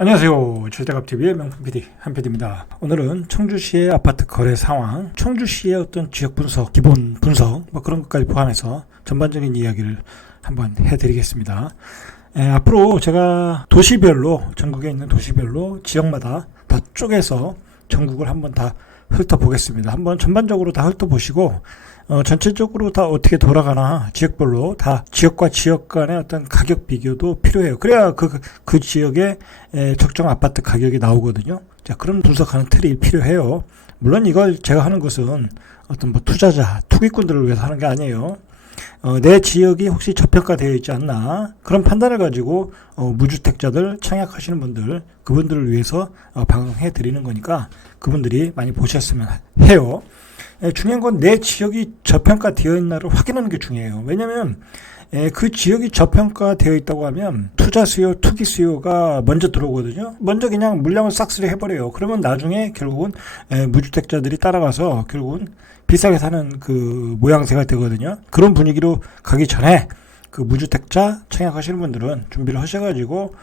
안녕하세요. 주택업TV의 명품 PD 한PD입니다. 오늘은 청주시의 아파트 거래 상황, 청주시의 어떤 지역 분석, 기본 분석 그런 것까지 포함해서 전반적인 이야기를 한번 해드리겠습니다. 앞으로 제가 도시별로, 전국에 있는 도시별로 지역마다 다 쪼개서 전국을 한번 다 훑어보겠습니다. 한번 전반적으로 다 훑어보시고 전체적으로 다 어떻게 돌아가나 지역별로 다 지역과 지역 간의 어떤 가격 비교도 필요해요. 그래야 그 지역의 적정 아파트 가격이 나오거든요. 자, 그런 분석하는 틀이 필요해요. 물론 이걸 제가 하는 것은 어떤 투자자, 투기꾼들을 위해서 하는 게 아니에요. 내 지역이 혹시 저평가되어 있지 않나 그런 판단을 가지고 무주택자들 청약하시는 분들 그분들을 위해서 방송해 드리는 거니까 그분들이 많이 보셨으면 해요. 중요한 건 내 지역이 저평가되어 있나를 확인하는 게 중요해요. 왜냐하면 그 지역이 저평가되어 있다고 하면 투자 수요, 투기 수요가 먼저 들어오거든요. 먼저 그냥 물량을 싹쓸이 해버려요. 그러면 나중에 결국은 무주택자들이 따라가서 결국은 비싸게 사는 그 모양새가 되거든요. 그런 분위기로 가기 전에 그 무주택자 청약하시는 분들은 준비를 하셔가지고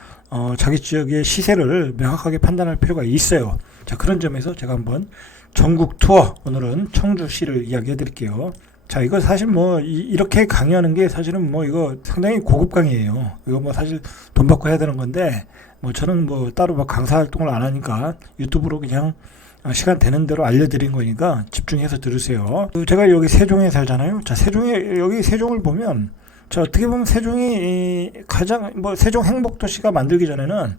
자기 지역의 시세를 명확하게 판단할 필요가 있어요. 자, 그런 점에서 제가 한번 전국 투어, 오늘은 청주시를 이야기해 드릴게요. 자, 이거 사실 이렇게 강의하는 게 사실은 이거 상당히 고급 강의예요. 이거 사실 돈 받고 해야 되는 건데, 저는 따로 강사 활동을 안 하니까 유튜브로 그냥 시간 되는 대로 알려드린 거니까 집중해서 들으세요. 제가 여기 세종에 살잖아요. 자, 여기 세종을 보면, 자, 어떻게 보면 세종이 가장, 세종 행복도시가 만들기 전에는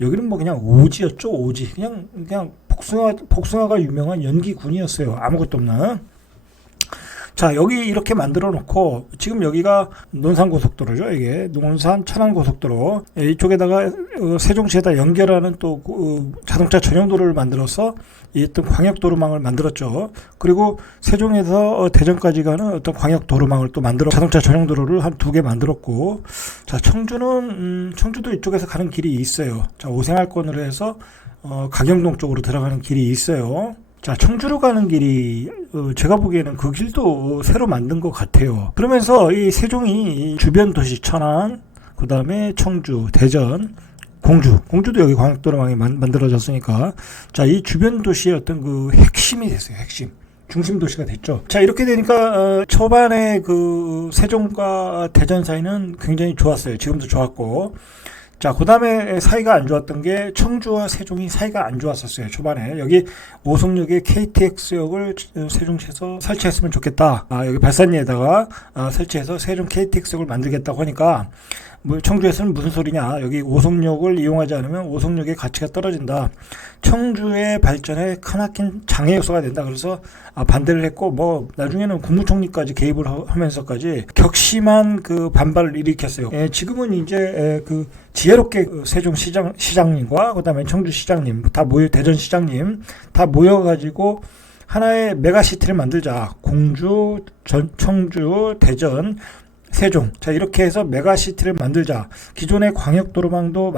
여기는 그냥 오지였죠, 오지. 그냥 복숭아가 유명한 연기군이었어요. 아무것도 없나? 자, 여기 이렇게 만들어 놓고, 지금 여기가 논산고속도로죠. 이게 논산 천안고속도로. 이쪽에다가 세종시에다 연결하는 또 자동차 전용도로를 만들어서 이 어떤 광역도로망을 만들었죠. 그리고 세종에서 대전까지 가는 어떤 광역도로망을 또 만들어 자동차 전용도로를 한 2개 만들었고, 자, 청주도 이쪽에서 가는 길이 있어요. 자, 오생활권으로 해서 가경동 쪽으로 들어가는 길이 있어요. 자, 청주로 가는 길이 제가 보기에는 그 길도 새로 만든 것 같아요. 그러면서 이 세종이 주변 도시 천안, 그 다음에 청주, 대전, 공주도 여기 광역도로망이 만들어졌으니까, 자, 이 주변 도시의 어떤 그 핵심이 됐어요. 핵심. 중심 도시가 됐죠. 자, 이렇게 되니까 초반에 그 세종과 대전 사이는 굉장히 좋았어요. 지금도 좋았고, 자, 그 다음에 사이가 안 좋았던 게 청주와 세종이 사이가 안 좋았었어요. 초반에 여기 오송역에 KTX역을 세종시에서 설치했으면 좋겠다. 여기 발산리에다가 설치해서 세종 KTX역을 만들겠다고 하니까 청주에서는 무슨 소리냐, 여기 오송역을 이용하지 않으면 오송역의 가치가 떨어진다, 청주의 발전에 크나큰 장애 요소가 된다. 그래서 반대를 했고, 나중에는 국무총리까지 개입을 하면서까지 격심한 그 반발을 일으켰어요. 지금은 이제 그 지혜롭게 세종시장님과 그 다음에 청주시장님 대전시장님 다 모여가지고 하나의 메가시티를 만들자. 공주, 청주, 대전, 세종. 자, 이렇게 해서 메가시티를 만들자. 기존의 광역도로망도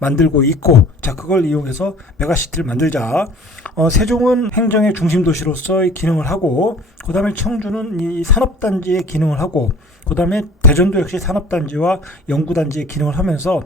만들고 있고, 자, 그걸 이용해서 메가시티를 만들자. 세종은 행정의 중심 도시로서의 기능을 하고, 그 다음에 청주는 이 산업단지의 기능을 하고, 그 다음에 대전도 역시 산업단지와 연구단지의 기능을 하면서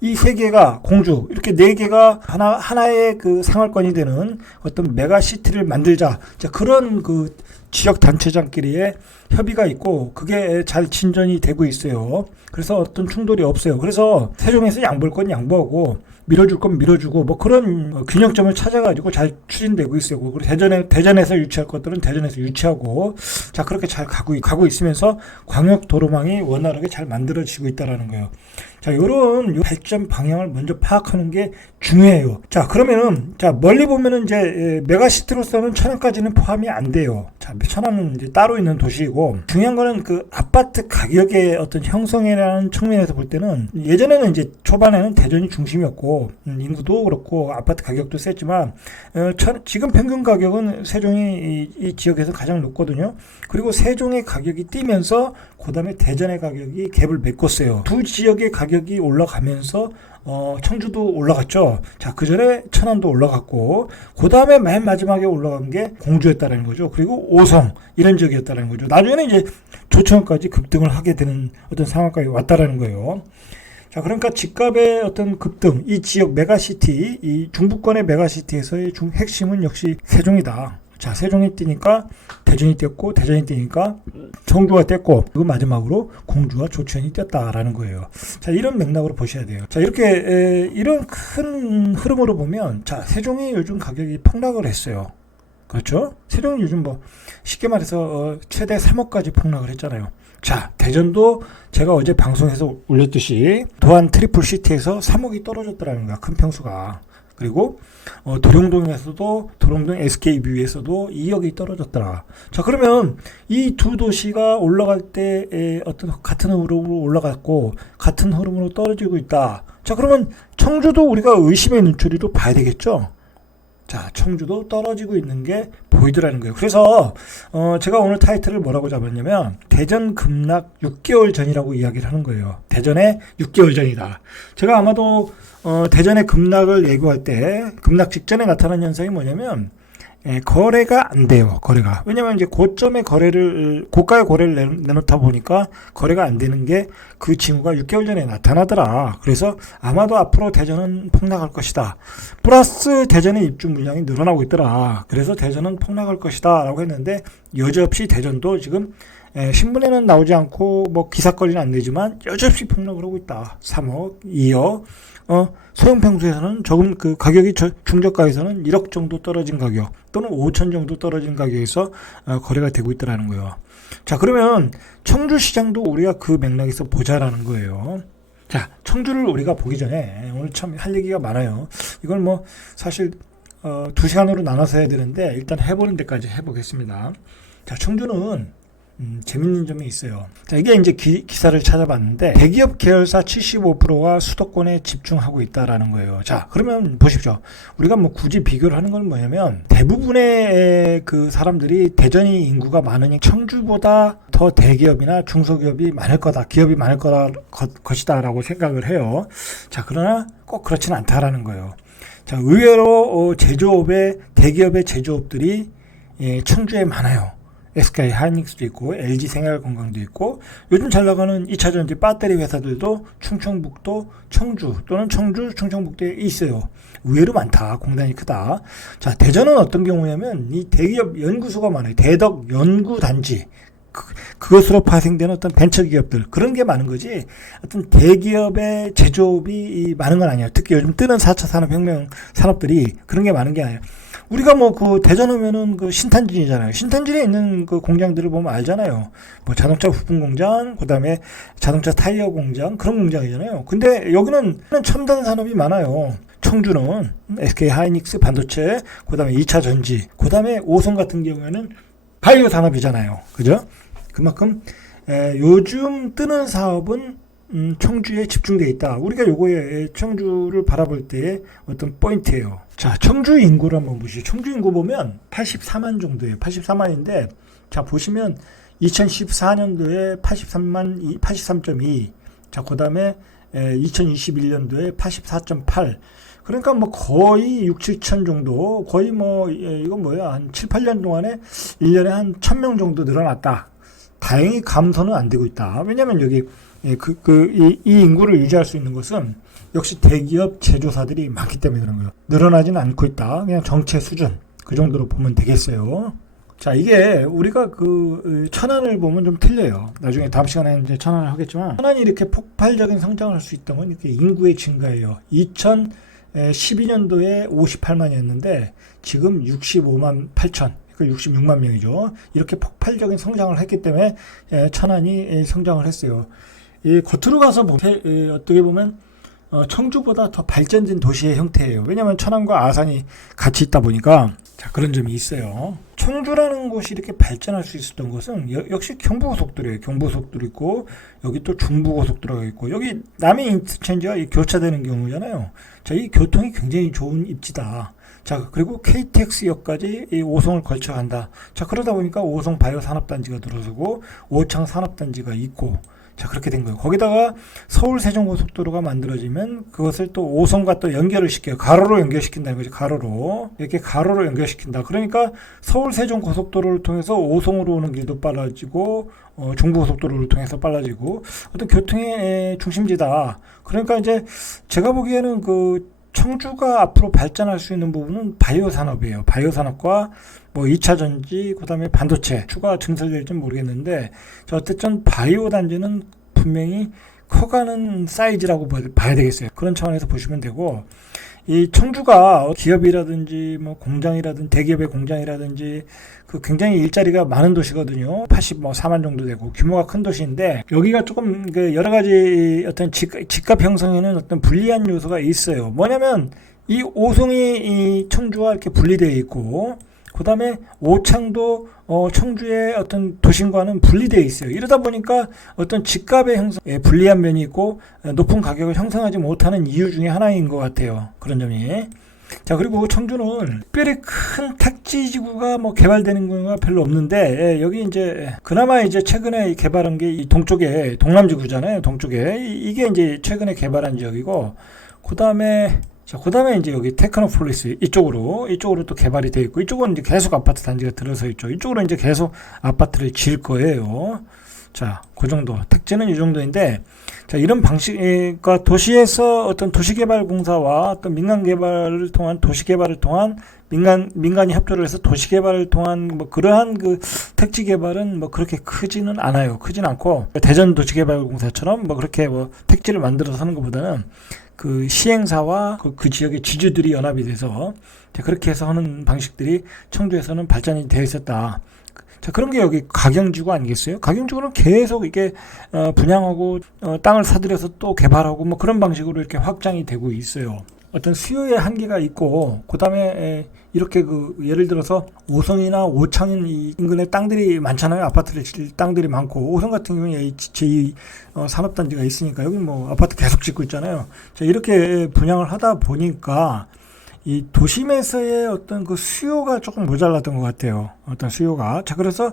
이 세 개가 공주, 이렇게 네 개가 하나의 그 생활권이 되는 어떤 메가시티를 만들자. 자, 그런 그 지역 단체장끼리의 협의가 있고, 그게 잘 진전이 되고 있어요. 그래서 어떤 충돌이 없어요. 그래서 세종에서 양보할 건 양보하고, 밀어줄 건 밀어주고, 그런 균형점을 찾아가지고 잘 추진되고 있어요. 그리고 대전에서 유치할 것들은 대전에서 유치하고, 자, 그렇게 잘 가고 있으면서 광역도로망이 원활하게 잘 만들어지고 있다라는 거예요. 자, 요런 발전 방향을 먼저 파악하는 게 중요해요. 자, 그러면은, 멀리 보면은 이제 메가시티로서는 천안까지는 포함이 안 돼요. 자, 천안은 이제 따로 있는 도시이고, 중요한 거는 그 아파트 가격의 어떤 형성이라는 측면에서 볼 때는, 예전에는 이제 초반에는 대전이 중심이었고, 인구도 그렇고 아파트 가격도 셌지만, 지금 평균 가격은 세종이 이 지역에서 가장 높거든요. 그리고 세종의 가격이 뛰면서 그 다음에 대전의 가격이 갭을 메꿨어요. 두 지역의 가격이 올라가면서 청주도 올라갔죠. 자, 그 전에 천안도 올라갔고, 그 다음에 맨 마지막에 올라간 게 공주였다라는 거죠. 그리고 오성, 이런 지역이었다라는 거죠. 나중에는 이제 조천까지 급등을 하게 되는 어떤 상황까지 왔다라는 거예요. 자, 그러니까 집값의 어떤 급등, 이 지역 메가시티, 이 중부권의 메가시티에서의 핵심은 역시 세종이다. 자, 세종이 뛰니까 대전이 뛰었고, 대전이 뛰니까 청주가 뛰었고, 그리고 마지막으로 공주와 조치현이 뛰었다라는 거예요. 자, 이런 맥락으로 보셔야 돼요. 자, 이렇게 이런 큰 흐름으로 보면, 자, 세종이 요즘 가격이 폭락을 했어요. 그렇죠? 세종이 요즘 뭐 쉽게 말해서 최대 3억까지 폭락을 했잖아요. 자, 대전도 제가 어제 방송에서 올렸듯이 도안 트리플 시티에서 3억이 떨어졌더라는 거야. 큰 평수가. 그리고 도룡동에서도 도룡동 SK뷰에서도 2억이 떨어졌더라. 자, 그러면 이 두 도시가 올라갈 때 어떤 같은 흐름으로 올라갔고 같은 흐름으로 떨어지고 있다. 자, 그러면 청주도 우리가 의심의 눈초리로 봐야 되겠죠. 자, 청주도 떨어지고 있는 게 보이더라는 거예요. 그래서 제가 오늘 타이틀을 뭐라고 잡았냐면 대전 급락 6개월 전이라고 이야기를 하는 거예요. 대전의 6개월 전이다. 제가 아마도 대전의 급락을 예고할 때 급락 직전에 나타난 현상이 뭐냐면 거래가 안 돼요. 거래가. 왜냐면 이제 고점의 거래를 고가의 거래를 내놓다 보니까 거래가 안 되는 게 그 징후가 6개월 전에 나타나더라. 그래서 아마도 앞으로 대전은 폭락할 것이다. 플러스 대전의 입주 물량이 늘어나고 있더라. 그래서 대전은 폭락할 것이다 라고 했는데 여지없이 대전도 지금 신문에는 나오지 않고 뭐 기사거리는 안 되지만 여지없이 폭락을 하고 있다. 3억, 2억. 소형평수에서는 조금 그 가격이 중저가에서는 1억 정도 떨어진 가격 또는 5천 정도 떨어진 가격에서 거래가 되고 있더라는 거예요. 자, 그러면 청주시장도 우리가 그 맥락에서 보자라는 거예요. 자, 청주를 우리가 보기 전에 오늘 참 할 얘기가 많아요. 이걸 뭐 사실 2시간으로 나눠서 해야 되는데 일단 해보는 데까지 해보겠습니다. 자, 청주는 재밌는 점이 있어요. 자, 이게 이제 기사를 찾아봤는데 대기업 계열사 75%가 수도권에 집중하고 있다라는 거예요. 자, 그러면 보십시오. 우리가 뭐 굳이 비교를 하는 건 뭐냐면 대부분의 그 사람들이 대전이 인구가 많으니 청주보다 더 대기업이나 중소기업이 많을 거다, 기업이 많을 것이다라고 생각을 해요. 자, 그러나 꼭 그렇지는 않다라는 거예요. 자, 의외로 대기업의 제조업들이 청주에 많아요. SK 하이닉스도 있고 LG 생활건강도 있고 요즘 잘 나가는 2차전지 배터리 회사들도 충청북도 청주 또는 청주 충청북도에 있어요. 의외로 많다. 공단이 크다. 자, 대전은 어떤 경우냐면 이 대기업 연구소가 많아요. 대덕 연구단지 그것으로 파생되는 어떤 벤처기업들 그런 게 많은 거지 어떤 대기업의 제조업이 많은 건 아니에요. 특히 요즘 뜨는 4차 산업혁명 산업들이 그런 게 많은 게 아니에요. 우리가 뭐 그 대전 오면은 그 신탄진이잖아요. 신탄진에 있는 그 공장들을 보면 알잖아요. 뭐 자동차 부품 공장, 그 다음에 자동차 타이어 공장, 그런 공장이잖아요. 근데 여기는 첨단 산업이 많아요. 청주는 SK 하이닉스 반도체, 그 다음에 2차 전지, 그 다음에 오송 같은 경우에는 바이오 산업이잖아요. 그죠? 그만큼 요즘 뜨는 사업은 청주에 집중되어 있다. 우리가 요거에 청주를 바라볼 때의 어떤 포인트예요. 자, 청주 인구를 한번 보시죠. 청주 인구 보면 84만 정도예요. 84만인데 자, 보시면 2014년도에 83.2. 자, 그다음에 2021년도에 84.8. 그러니까 뭐 거의 6, 7천 정도, 거의 뭐 이건 뭐야, 한 7, 8년 동안에 1년에 한 1,000명 정도 늘어났다. 다행히 감소는 안 되고 있다. 왜냐면 여기 이 인구를 유지할 수 있는 것은 역시 대기업 제조사들이 많기 때문에 그런 거예요. 늘어나지는 않고 있다. 그냥 정체 수준 그 정도로 보면 되겠어요. 자, 이게 우리가 그 천안을 보면 좀 틀려요. 나중에 다음 시간에 이제 천안을 하겠지만 천안이 이렇게 폭발적인 성장을 할 수 있던 건 이렇게 인구의 증가예요. 2012년도에 58만이었는데 지금 65만 8천. 66만 명이죠. 이렇게 폭발적인 성장을 했기 때문에 천안이 성장을 했어요. 겉으로 가서 어떻게 보면 청주보다 더 발전된 도시의 형태예요. 왜냐하면 천안과 아산이 같이 있다 보니까 자, 그런 점이 있어요. 청주라는 곳이 이렇게 발전할 수 있었던 것은 역시 경부고속도로예요. 경부고속도로 있고 여기 또 중부고속도로가 있고 여기 남해 인터체인지가 교차되는 경우잖아요. 자, 이 교통이 굉장히 좋은 입지다. 자, 그리고 KTX역까지 이 오송을 걸쳐 간다. 자, 그러다 보니까 오송 바이오 산업단지가 들어서고 오창 산업단지가 있고 자, 그렇게 된 거예요. 거기다가 서울 세종고속도로가 만들어지면 그것을 또 5선과 또 연결을 시켜요. 가로로 연결시킨다는 거죠. 가로로. 이렇게 가로로 연결시킨다. 그러니까 서울 세종고속도로를 통해서 5성으로 오는 길도 빨라지고, 중부고속도로를 통해서 빨라지고, 어떤 교통의 중심지다. 그러니까 이제 제가 보기에는 그 청주가 앞으로 발전할 수 있는 부분은 바이오 산업이에요. 바이오 산업과 뭐 2차 전지, 그 다음에 반도체 추가 증설될지 모르겠는데, 어쨌든 바이오 단지는 분명히 커가는 사이즈라고 봐야 되겠어요. 그런 차원에서 보시면 되고, 이 청주가 기업이라든지 뭐 공장이라든지 대기업의 공장이라든지 그 굉장히 일자리가 많은 도시거든요. 84만 정도 되고 규모가 큰 도시인데, 여기가 조금 그 여러 가지 어떤 집값 형성에는 어떤 불리한 요소가 있어요. 뭐냐면 이 오송이 이 청주와 이렇게 분리되어 있고, 그 다음에 오창도 청주의 어떤 도심과는 분리되어 있어요. 이러다 보니까 어떤 집값의 형성에 불리한 면이 있고 높은 가격을 형성하지 못하는 이유 중에 하나인 것 같아요. 그런 점이. 자, 그리고 청주는 특별히 큰 택지지구가 뭐 개발되는 경우가 별로 없는데, 여기 이제 그나마 이제 최근에 개발한 게 이 동쪽에 동남지구잖아요. 동쪽에 이게 이제 최근에 개발한 지역이고, 그 다음에 이제 여기 테크노폴리스 이쪽으로 또 개발이 되어 있고, 이쪽은 이제 계속 아파트 단지가 들어서 있죠. 이쪽으로 이제 계속 아파트를 지을 거예요. 자, 그 정도. 택지는 이 정도인데, 자, 이런 방식, 그러니까 도시에서 어떤 도시개발공사와 어떤 민간개발을 통한 도시개발을 통한 민간이 협조를 해서 도시개발을 통한 뭐 그러한 그 택지개발은 뭐 그렇게 크지는 않아요. 크진 않고, 대전 도시개발공사처럼 뭐 그렇게 뭐 택지를 만들어서 하는 것보다는 그 시행사와 그 지역의 지주들이 연합이 돼서 그렇게 해서 하는 방식들이 청주에서는 발전이 되어 있었다. 자, 그런 게 여기 가경지구 아니겠어요? 가경지구는 계속 이게 분양하고 땅을 사들여서 또 개발하고 뭐 그런 방식으로 이렇게 확장이 되고 있어요. 어떤 수요의 한계가 있고, 그 다음에 이렇게 그 예를 들어서 오성이나 오창인 이 인근에 땅들이 많잖아요. 아파트를 질 땅들이 많고, 오성 같은 경우에 제2 산업단지가 있으니까 여기 뭐 아파트 계속 짓고 있잖아요. 자, 이렇게 분양을 하다 보니까 이 도심에서의 어떤 그 수요가 조금 모자랐던 것 같아요. 어떤 수요가. 자, 그래서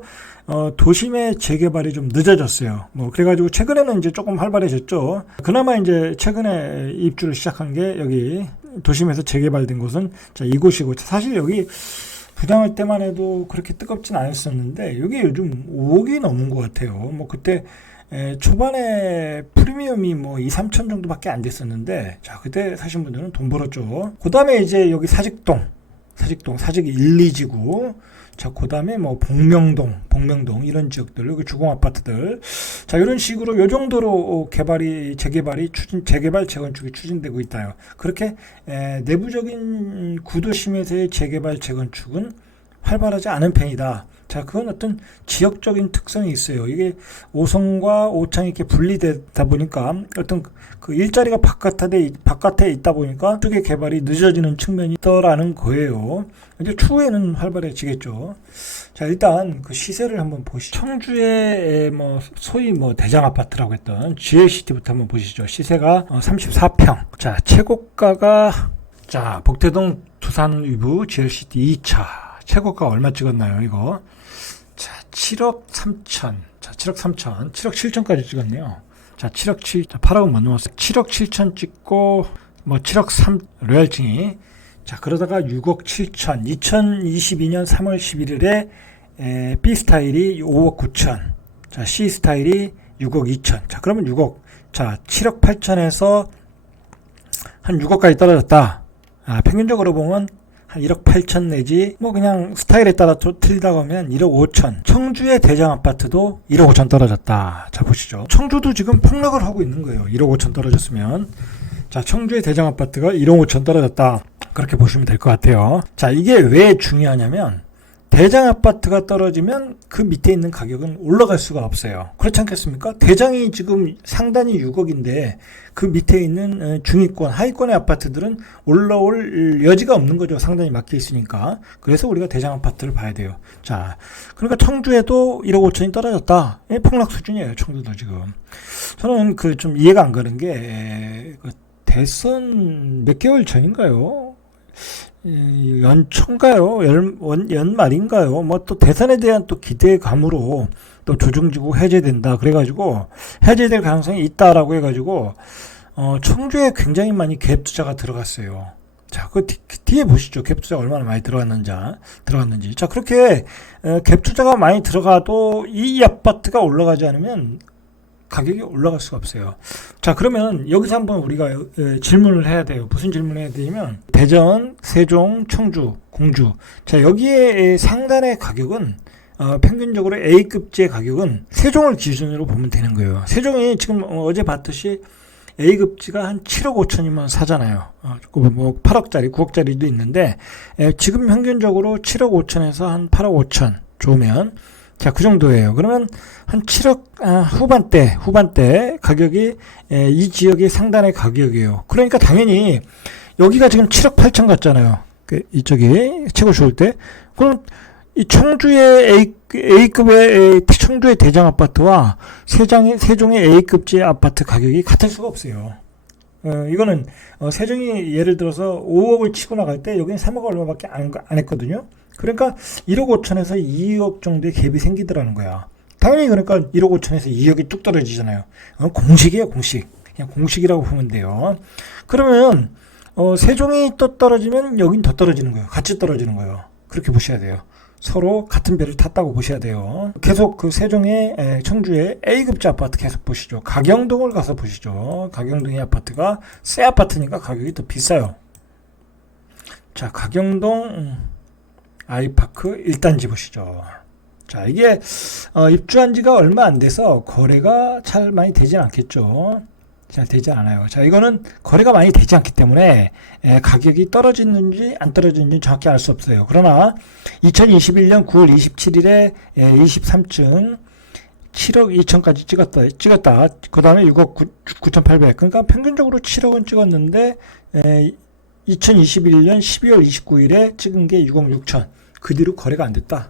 도심의 재개발이 좀 늦어졌어요. 뭐 그래가지고 최근에는 이제 조금 활발해졌죠. 그나마 이제 최근에 입주를 시작한 게 여기 도심에서 재개발된 곳은 자, 이곳이고, 사실 여기 분양할 때만 해도 그렇게 뜨겁진 않았었는데 여기 요즘 5억이 넘은 것 같아요. 뭐 그때 초반에 프리미엄이 뭐 2, 3천 정도밖에 안 됐었는데, 자, 그때 사신 분들은 돈 벌었죠. 그 다음에 이제 여기 사직 1, 2지구. 자, 그 다음에 뭐 복명동 이런 지역들, 여기 주공 아파트들. 자, 이런 식으로 요 정도로 재개발, 재건축이 추진되고 있다요. 그렇게 내부적인 구도심에서의 재개발, 재건축은 활발하지 않은 편이다. 자, 그건 어떤 지역적인 특성이 있어요. 이게 오성과 오창이 이렇게 분리되다 보니까 어떤 그 일자리가 바깥에 있다 보니까 쪽의 개발이 늦어지는 측면이 있더라는 거예요. 이제 추후에는 활발해지겠죠. 자, 일단 그 시세를 한번 보시죠. 청주의 뭐 소위 뭐 대장 아파트라고 했던 GLCT부터 한번 보시죠. 시세가 34평. 자, 최고가가 자, 복태동 두산 위브 GLCT 2차. 최고가 얼마 찍었나요, 이거? 자, 7억 3천. 자, 7억 3천. 7억 7천까지 찍었네요. 자, 7억 7, 8억은 못 넘었어요. 7억 7천 찍고, 뭐 7억 3, 로얄층이. 자, 그러다가 6억 7천. 2022년 3월 11일에, B 스타일이 5억 9천. 자, C 스타일이 6억 2천. 자, 그러면 6억. 자, 7억 8천에서 한 6억까지 떨어졌다. 평균적으로 보면 한 1억 8천 내지 뭐 그냥 스타일에 따라 틀리다가 하면 1억 5천. 청주의 대장 아파트도 1억 5천 떨어졌다. 자, 보시죠. 청주도 지금 폭락을 하고 있는 거예요. 1억 5천 떨어졌으면. 자, 청주의 대장 아파트가 1억 5천 떨어졌다. 그렇게 보시면 될 것 같아요. 자, 이게 왜 중요하냐면 대장 아파트가 떨어지면 그 밑에 있는 가격은 올라갈 수가 없어요. 그렇지 않겠습니까? 대장이 지금 상단이 6억인데 그 밑에 있는 중위권, 하위권의 아파트들은 올라올 여지가 없는 거죠. 상단이 막혀 있으니까. 그래서 우리가 대장 아파트를 봐야 돼요. 자, 그러니까 청주에도 1억 5천이 떨어졌다. 폭락 수준이에요. 청주도 지금. 저는 그 좀 이해가 안 가는 게 대선 몇 개월 전인가요? 연초인가요? 연말인가요? 뭐 또 대선에 대한 또 기대감으로 또 조정지구 해제된다. 그래가지고 해제될 가능성이 있다라고 해가지고 청주에 굉장히 많이 갭 투자가 들어갔어요. 자, 그 뒤에 보시죠. 갭 투자가 얼마나 많이 들어갔는지. 자, 그렇게 갭 투자가 많이 들어가도 이 아파트가 올라가지 않으면 가격이 올라갈 수가 없어요. 자, 그러면 여기서 한번 우리가 질문을 해야 돼요. 무슨 질문을 해야 되냐면 대전, 세종, 청주, 공주. 자, 여기에 상단의 가격은 평균적으로 A급지의 가격은 세종을 기준으로 보면 되는 거예요. 세종이 지금 어제 봤듯이 A급지가 한 7억 5천이면 사잖아요. 뭐 8억짜리, 9억짜리도 있는데 지금 평균적으로 7억 5천에서 한 8억 5천 좋으면 자, 그 정도예요. 그러면 한 7억 후반대 가격이 이 지역의 상단의 가격이에요. 그러니까 당연히 여기가 지금 7억 8천 같잖아요. 이쪽이 최고 좋을 때. 그럼 이 청주의 A급의 청주의 대장 아파트와 세종의 A급지의 아파트 가격이 같을 수가 없어요. 이거는 세종이 예를 들어서 5억을 치고 나갈 때 여기는 3억 얼마밖에 안 했거든요. 그러니까 1억 5천에서 2억 정도의 갭이 생기더라는 거야. 당연히 그러니까 1억 5천에서 2억이 뚝 떨어지잖아요. 공식이에요, 공식. 그냥 공식이라고 보면 돼요. 그러면 세종이 또 떨어지면 여긴 더 떨어지는 거예요. 같이 떨어지는 거예요. 그렇게 보셔야 돼요. 서로 같은 배를 탔다고 보셔야 돼요. 계속 그 세종의 청주의 A급지 아파트 계속 보시죠. 가경동을 가서 보시죠. 가경동의 아파트가 새 아파트니까 가격이 더 비싸요. 자, 가경동 아이파크 1단지 보시죠. 자, 이게 입주한 지가 얼마 안 돼서 거래가 잘 많이 되진 않겠죠. 잘 되지 않아요. 자, 이거는 거래가 많이 되지 않기 때문에 가격이 떨어지는지 안 떨어지는지 정확히 알 수 없어요. 그러나 2021년 9월 27일에 23층 7억 2천까지 찍었다. 그 다음에 6억 9,800. 그러니까 평균적으로 7억은 찍었는데 2021년 12월 29일에 찍은 게 6억 6천. 그 뒤로 거래가 안 됐다.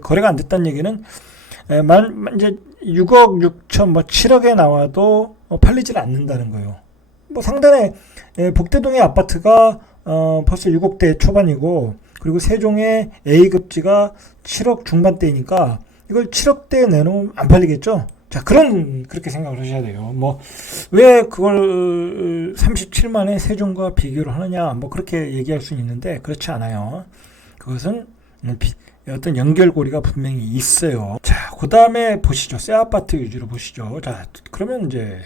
거래가 안 됐다는 얘기는 이제 6억 6천 뭐 7억에 나와도 팔리질 않는다는 거예요. 뭐 상단에 복대동의 아파트가 벌써 6억대 초반이고 그리고 세종의 A급지가 7억 중반대이니까 이걸 7억대에 내놓으면 안 팔리겠죠. 자, 그렇게 생각을 하셔야 돼요. 뭐 왜 그걸 37만의 세종과 비교를 하느냐 뭐 그렇게 얘기할 수는 있는데 그렇지 않아요. 그것은 어떤 연결고리가 분명히 있어요. 자, 그 다음에 보시죠. 새 아파트 위주로 보시죠. 자, 그러면 이제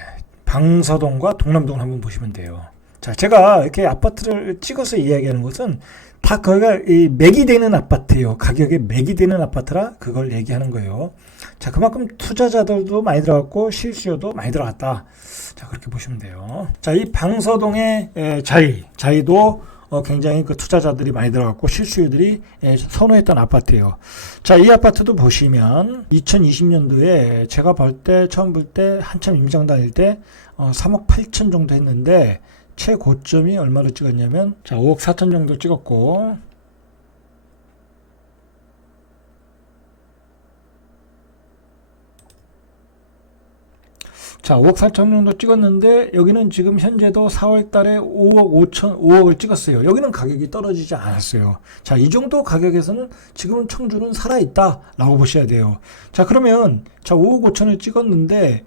방서동과 동남동을 한번 보시면 돼요. 자, 제가 이렇게 아파트를 찍어서 이야기하는 것은 다 거기가 맥이 되는 아파트예요. 가격에 맥이 되는 아파트라 그걸 얘기하는 거예요. 자, 그만큼 투자자들도 많이 들어갔고 실수요도 많이 들어갔다. 자, 그렇게 보시면 돼요. 자, 이 방서동의 자이도 굉장히 그 투자자들이 많이 들어갔고 실수요들이 선호했던 아파트예요. 자, 이 아파트도 보시면 2020년도에 제가 처음 볼 때 한참 임장 다닐 때 3억 8천 정도 했는데 최고점이 얼마로 찍었냐면 자, 5억 4천 정도 찍었고 자, 5억 4천 정도 찍었는데 여기는 지금 현재도 4월 달에 5억을 찍었어요. 여기는 가격이 떨어지지 않았어요. 자, 이 정도 가격에서는 지금은 청주는 살아있다 라고 보셔야 돼요. 자, 그러면 자, 5억 5천을 찍었는데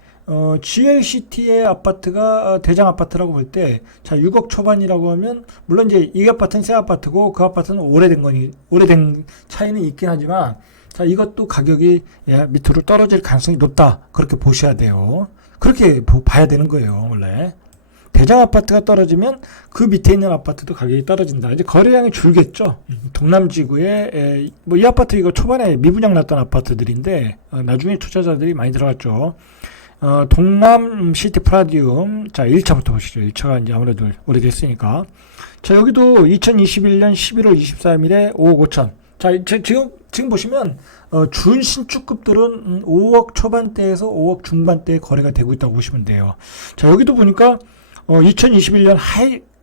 GLCT의 아파트가 대장 아파트라고 볼 때 자, 6억 초반이라고 하면 물론 이제 이 아파트는 새 아파트고 그 아파트는 오래된 차이는 있긴 하지만 자, 이것도 가격이 밑으로 떨어질 가능성이 높다. 그렇게 보셔야 돼요. 그렇게 봐야 되는 거예요, 원래. 대장 아파트가 떨어지면 그 밑에 있는 아파트도 가격이 떨어진다. 이제 거래량이 줄겠죠. 동남지구에 뭐 이 아파트 이거 초반에 미분양 났던 아파트들인데 나중에 투자자들이 많이 들어갔죠. 동남 시티 프라디움 자 1차부터 보시죠. 1차가 이제 아무래도 오래됐으니까. 자, 여기도 2021년 11월 23일에 5억 5천. 자, 지금 보시면 준신축급들은 5억 초반대에서 5억 중반대에 거래가 되고 있다고 보시면 돼요. 자, 여기도 보니까 2021년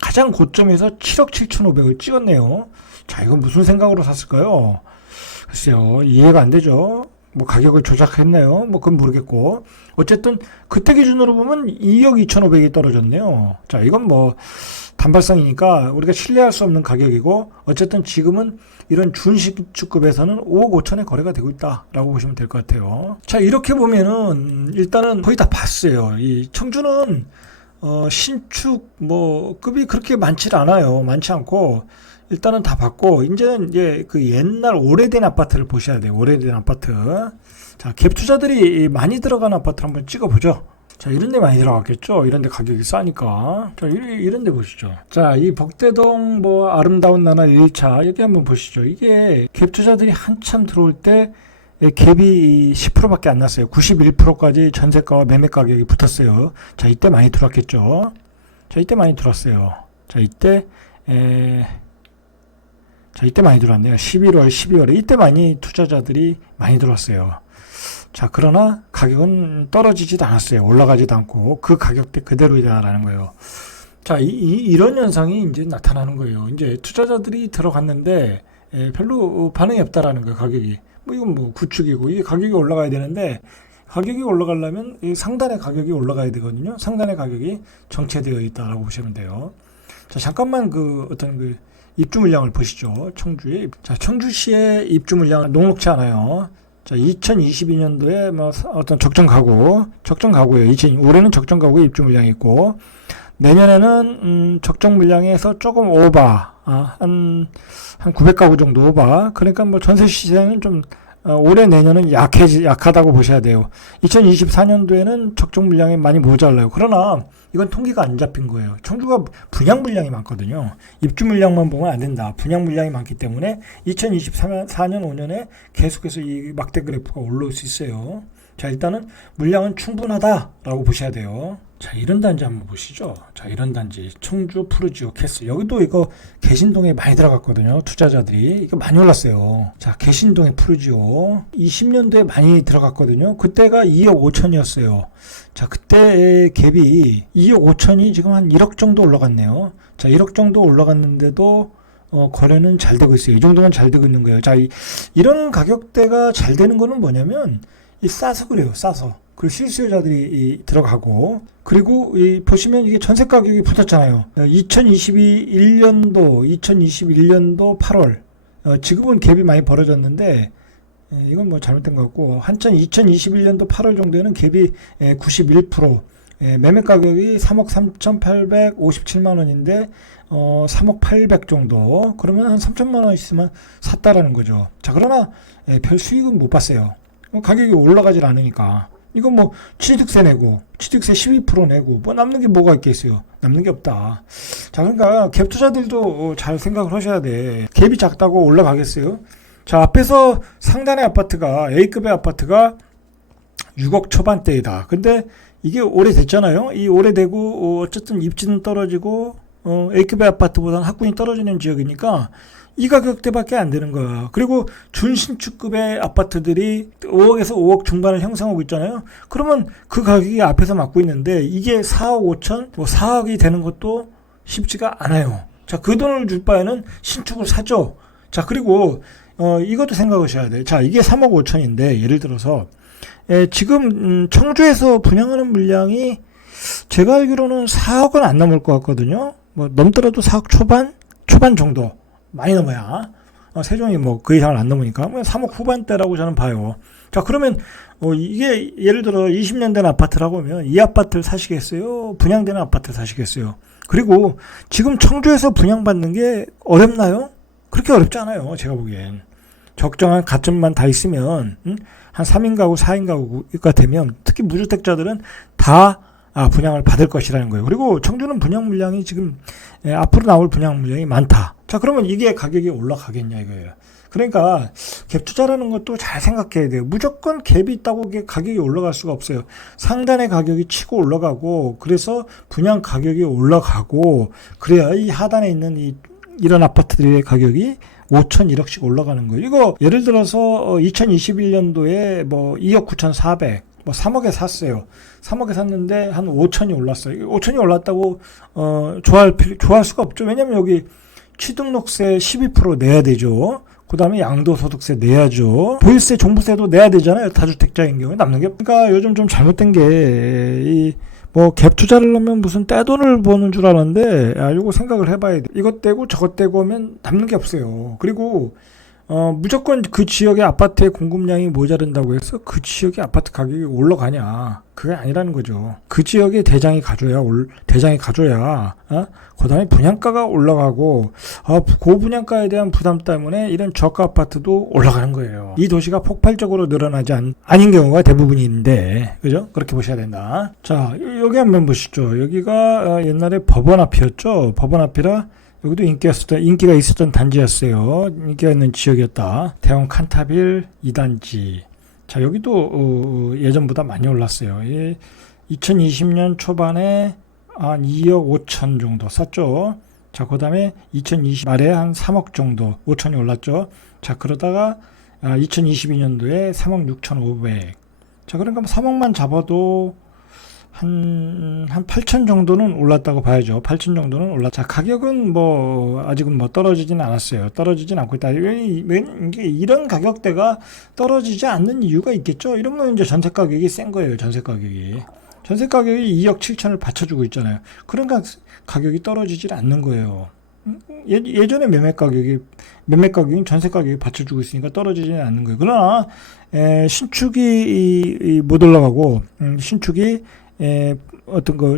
가장 고점에서 7억 7,500을 찍었네요. 자, 이건 무슨 생각으로 샀을까요? 글쎄요, 이해가 안 되죠. 뭐 가격을 조작했나요? 뭐 그건 모르겠고 어쨌든 그때 기준으로 보면 2억 2,500이 떨어졌네요. 자, 이건 뭐 단발성이니까 우리가 신뢰할 수 없는 가격이고 어쨌든 지금은 이런 준신축급에서는 5억 5천에 거래가 되고 있다라고 보시면 될 것 같아요. 자, 이렇게 보면은 일단은 거의 다 봤어요. 이 청주는 신축 뭐 급이 그렇게 많지 않아요. 많지 않고 일단은 다 봤고 이제는 이제 그 옛날 오래된 아파트를 보셔야 돼요. 오래된 아파트. 자, 갭 투자들이 많이 들어간 아파트를 한번 찍어보죠. 자, 이런 데 많이 들어갔겠죠. 이런 데 가격이 싸니까. 자, 이런 데 보시죠. 자, 이 복대동 뭐 아름다운 나날 1차 여기 한번 보시죠. 이게 갭 투자들이 한참 들어올 때 갭이 10%밖에 안 났어요. 91%까지 전세가와 매매 가격이 붙었어요. 자, 이때 많이 들어왔겠죠. 자, 이때 많이 들어왔어요. 자, 이때 많이 들어왔네요. 11월, 12월에 이때 많이 투자자들이 많이 들어왔어요. 자, 그러나 가격은 떨어지지도 않았어요. 올라가지도 않고 그 가격대 그대로이다라는 거예요. 자, 이런 현상이 이제 나타나는 거예요. 이제 투자자들이 들어갔는데 별로 반응이 없다라는 거예요. 가격이. 뭐 이건 뭐 구축이고 이게 가격이 올라가야 되는데 가격이 올라가려면 이 상단의 가격이 올라가야 되거든요. 상단의 가격이 정체되어 있다라고 보시면 돼요. 자, 잠깐만 그 어떤 그 입주 물량을 보시죠. 청주에. 자, 청주시의 입주 물량은 녹록치 않아요. 자, 2022년도에 뭐 어떤 적정 가구예요. 올해는 적정 가구의 입주 물량이 있고 내년에는 적정 물량에서 조금 오바, 한 900가구 정도 오바. 그러니까 뭐 전세 시세는 좀 올해 내년은 약하다고 보셔야 돼요. 2024년도에는 적정 물량이 많이 모자라요. 그러나 이건 통계가 안 잡힌 거예요. 청주가 분양 물량이 많거든요. 입주 물량만 보면 안 된다. 분양 물량이 많기 때문에 2024년 5년에 계속해서 이 막대 그래프가 올라올 수 있어요. 자, 일단은 물량은 충분하다라고 보셔야 돼요. 자, 이런 단지 한번 보시죠. 자, 이런 단지 청주 푸르지오 캐슬 여기도 이거 개신동에 많이 들어갔거든요. 투자자들이 이거 많이 올랐어요. 자, 개신동의 푸르지오 20년도에 많이 들어갔거든요. 그때가 2억 5천이었어요. 자, 그때의 갭이 2억 5천이 지금 한 1억 정도 올라갔네요. 자, 1억 정도 올라갔는데도 거래는 잘 되고 있어요. 이 정도면 잘 되고 있는 거예요. 자, 이런 가격대가 잘 되는 거는 뭐냐면 싸서 그래요. 싸서. 그리고 실수요자들이 들어가고 그리고 보시면 이게 전세 가격이 붙었잖아요. 2021년도 8월 지금은 갭이 많이 벌어졌는데 이건 뭐 잘못된 것 같고 한참 2021년도 8월 정도에는 갭이 91% 매매 가격이 3억 3,857만 원인데 3억 800 정도 그러면 한 3천만 원 있으면 샀다라는 거죠. 자, 그러나 별 수익은 못 봤어요. 가격이 올라가질 않으니까. 이건 뭐 취득세 내고 취득세 12% 내고 뭐 남는 게 뭐가 있겠어요. 남는 게 없다. 자, 그러니까 갭 투자들도 잘 생각을 하셔야 돼. 갭이 작다고 올라가겠어요? 자, 앞에서 상단의 아파트가 A급의 아파트가 6억 초반대이다. 근데 이게 오래됐잖아요. 이 오래되고 어쨌든 입지는 떨어지고 A급의 아파트보다는 학군이 떨어지는 지역이니까 이 가격대밖에 안 되는 거야. 그리고 준신축급의 아파트들이 5억에서 5억 중반을 형성하고 있잖아요. 그러면 그 가격이 앞에서 맞고 있는데 이게 4억 5천, 뭐 4억이 되는 것도 쉽지가 않아요. 자, 그 돈을 줄 바에는 신축을 사죠. 자, 그리고 이것도 생각하셔야 돼. 자, 이게 3억 5천인데 예를 들어서 지금 청주에서 분양하는 물량이 제가 알기로는 4억은 안 넘을 것 같거든요. 뭐 넘더라도 4억 초반 정도. 많이 넘어야 세종이 뭐 그 이상을 안 넘으니까 3억 후반대라고 저는 봐요. 자, 그러면 이게 예를 들어 20년 된 아파트라고 하면 이 아파트를 사시겠어요? 분양되는 아파트를 사시겠어요? 그리고 지금 청주에서 분양받는 게 어렵나요? 그렇게 어렵지 않아요. 제가 보기엔 적정한 가점만 다 있으면 한 3인 가구 4인 가구가 되면 특히 무주택자들은 다 분양을 받을 것이라는 거예요. 그리고 청주는 분양 물량이 지금 앞으로 나올 분양 물량이 많다. 자, 그러면 이게 가격이 올라가겠냐 이거예요. 그러니까 갭 투자라는 것도 잘 생각해야 돼요. 무조건 갭이 있다고 가격이 올라갈 수가 없어요. 상단의 가격이 치고 올라가고 그래서 분양 가격이 올라가고 그래야 이 하단에 있는 이런 아파트들의 가격이 5천 1억씩 올라가는 거예요. 이거 예를 들어서 2021년도에 뭐 2억 9,400 뭐 3억에 샀어요. 3억에 샀는데 한 5천이 올랐어요. 5천이 올랐다고 좋아할 수가 없죠. 왜냐면 여기 취등록세 12% 내야 되죠. 그 다음에 양도소득세 내야죠. 보유세, 종부세도 내야 되잖아요. 다주택자인 경우에 남는 게. 그러니까 요즘 좀 잘못된 게, 뭐 갭 투자를 하면 무슨 떼돈을 버는 줄 알았는데, 요거 생각을 해봐야 돼. 이것 떼고 저것 떼고 하면 남는 게 없어요. 그리고 무조건 그 지역의 아파트의 공급량이 모자른다고 해서 그 지역의 아파트 가격이 올라가냐? 그게 아니라는 거죠. 그 지역의 대장이 가져야 그 다음에 분양가가 올라가고, 고분양가에 대한 부담 때문에 이런 저가 아파트도 올라가는 거예요. 이 도시가 폭발적으로 늘어나지 아닌 경우가 대부분인데, 그죠? 그렇게 보셔야 된다. 자, 여기 한번 보시죠. 여기가 옛날에 법원 앞이었죠. 법원 앞이라 여기도 인기가 있었던 단지였어요. 인기가 있는 지역이었다. 대원 칸타빌 2단지. 자, 여기도 예전보다 많이 올랐어요. 2020년 초반에 한 2억 5천 정도 쌌죠. 자, 그 다음에 2020 말에 한 3억 정도 5천이 올랐죠. 자, 그러다가 2022년도에 3억 6천5백. 자, 그러니까 3억만 잡아도 한 8천 정도는 올랐다고 봐야죠. 8천 정도는 자, 가격은 아직은 떨어지진 않았어요. 떨어지진 않고 있다. 이게 이런 가격대가 떨어지지 않는 이유가 있겠죠. 이런 건 이제 전세 가격이 센 거예요. 전세 가격이 2억 7천을 받쳐주고 있잖아요. 그러니까 가격이 떨어지질 않는 거예요. 예전에 매매 가격이 전세 가격이 받쳐주고 있으니까 떨어지지는 않는 거예요. 그러나 신축이 못 올라가고 신축이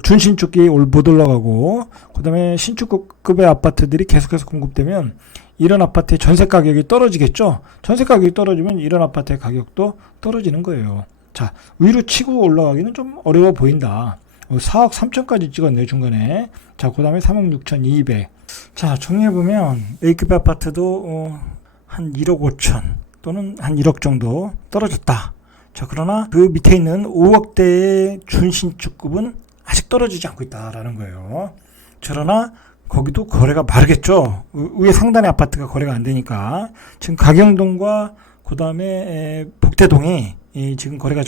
준신축이 못 올라가고, 그 다음에 신축급의 아파트들이 계속해서 공급되면 이런 아파트의 전세 가격이 떨어지겠죠. 전세 가격이 떨어지면 이런 아파트의 가격도 떨어지는 거예요. 자, 위로 치고 올라가기는 좀 어려워 보인다. 4억 3천까지 찍었네요, 중간에. 자, 그 다음에 3억 6천 2백. 자, 정리해보면 A급 아파트도 한 1억 5천 또는 한 1억 정도 떨어졌다. 자, 그러나 그 밑에 있는 5억대의 준신축급은 아직 떨어지지 않고 있다라는 거예요. 그러나 거기도 거래가 마르겠죠. 위에 상단의 아파트가 거래가 안 되니까. 지금 가경동과 그 다음에 복대동이 지금 거래가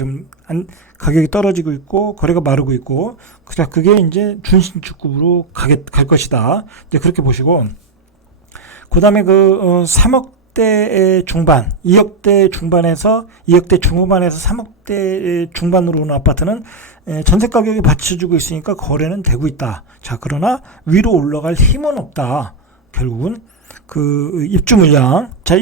가격이 떨어지고 있고 거래가 마르고 있고, 자, 그게 이제 준신축급으로 갈 것이다. 이제 그렇게 보시고, 그 다음에 3억대 중반, 2억대 중반에서 2억대 중후반에서 3억대 중반으로 오는 아파트는 전세 가격이 받쳐주고 있으니까 거래는 되고 있다. 자, 그러나 위로 올라갈 힘은 없다. 결국은 그 입주 물량, 자,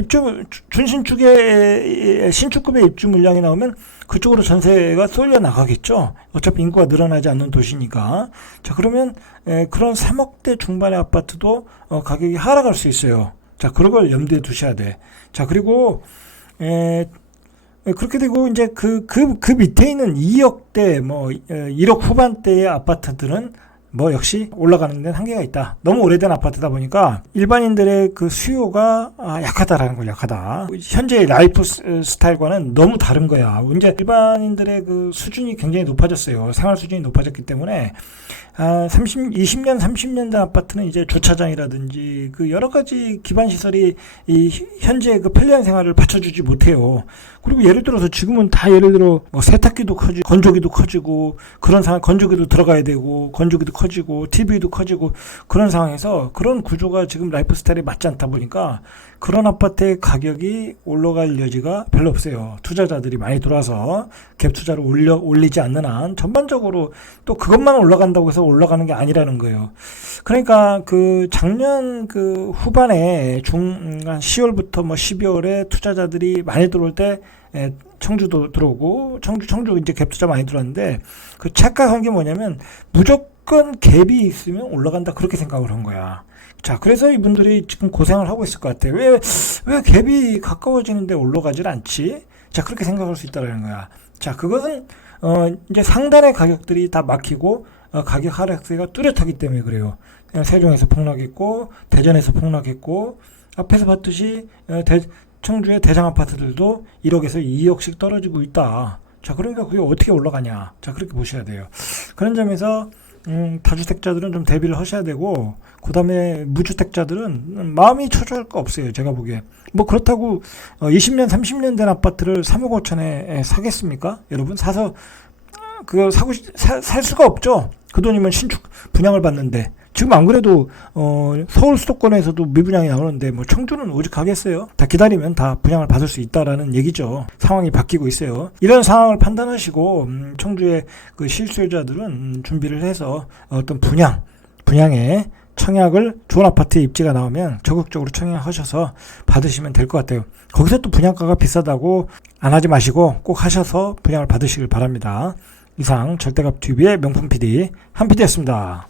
준신축의 신축급의 입주 물량이 나오면 그쪽으로 전세가 쏠려 나가겠죠. 어차피 인구가 늘어나지 않는 도시니까. 자, 그러면 그런 3억대 중반의 아파트도 가격이 하락할 수 있어요. 자, 그런 걸 염두에 두셔야 돼. 자, 그리고 그렇게 되고 이제 그 밑에 있는 2억대 1억 후반대의 아파트들은 역시 올라가는 데는 한계가 있다. 너무 오래된 아파트다 보니까 일반인들의 그 수요가 약하다라는 거, 약하다. 현재 라이프 스타일과는 너무 다른 거야. 이제 일반인들의 그 수준이 굉장히 높아졌어요. 생활 수준이 높아졌기 때문에 20년, 30년 된 아파트는 이제 주차장이라든지 그 여러 가지 기반 시설이 현재 그 편리한 생활을 받쳐주지 못해요. 그리고 예를 들어서 지금은 다 예를 들어 세탁기도 커지고 건조기도 커지고 그런 상황, 건조기도 들어가야 되고 건조기도 커지고 TV도 커지고 그런 상황에서 그런 구조가 지금 라이프 스타일에 맞지 않다 보니까 그런 아파트의 가격이 올라갈 여지가 별로 없어요. 투자자들이 많이 들어와서 갭 투자를 올리지 않는 한 전반적으로 또 그것만 올라간다고 해서 올라가는 게 아니라는 거예요. 그러니까 그 작년 그 후반에 한 10월부터 12월에 투자자들이 많이 들어올 때 청주도 들어오고 청주 이제 갭 투자 많이 들어왔는데 그 착각한 게 뭐냐면 무조건 갭이 있으면 올라간다 그렇게 생각을 한 거야. 자, 그래서 이분들이 지금 고생을 하고 있을 것 같아요. 왜 갭이 가까워지는데 올라가질 않지? 자, 그렇게 생각할 수 있다는 거야. 자, 그것은 이제 상단의 가격들이 다 막히고 가격 하락세가 뚜렷하기 때문에 그래요. 그냥 세종에서 폭락했고 대전에서 폭락했고 앞에서 봤듯이 청주의 대장 아파트들도 1억에서 2억씩 떨어지고 있다. 자, 그러니까 그게 어떻게 올라가냐. 자, 그렇게 보셔야 돼요. 그런 점에서 다주택자들은 좀 대비를 하셔야 되고, 그 다음에 무주택자들은 마음이 초조할 거 없어요. 제가 보기에. 그렇다고 20년, 30년 된 아파트를 3억 5천에 사겠습니까? 여러분, 사서 그거 살 수가 없죠. 그 돈이면 신축 분양을 받는데. 지금 안 그래도 서울 수도권에서도 미분양이 나오는데 뭐 청주는 오죽하겠어요. 다 기다리면 다 분양을 받을 수 있다라는 얘기죠. 상황이 바뀌고 있어요. 이런 상황을 판단하시고 청주의 그 실수요자들은 준비를 해서 어떤 분양에 청약을 좋은 아파트에 입지가 나오면 적극적으로 청약하셔서 받으시면 될 것 같아요. 거기서 또 분양가가 비싸다고 안 하지 마시고 꼭 하셔서 분양을 받으시길 바랍니다. 이상 절대값TV의 명품 PD 한 PD였습니다.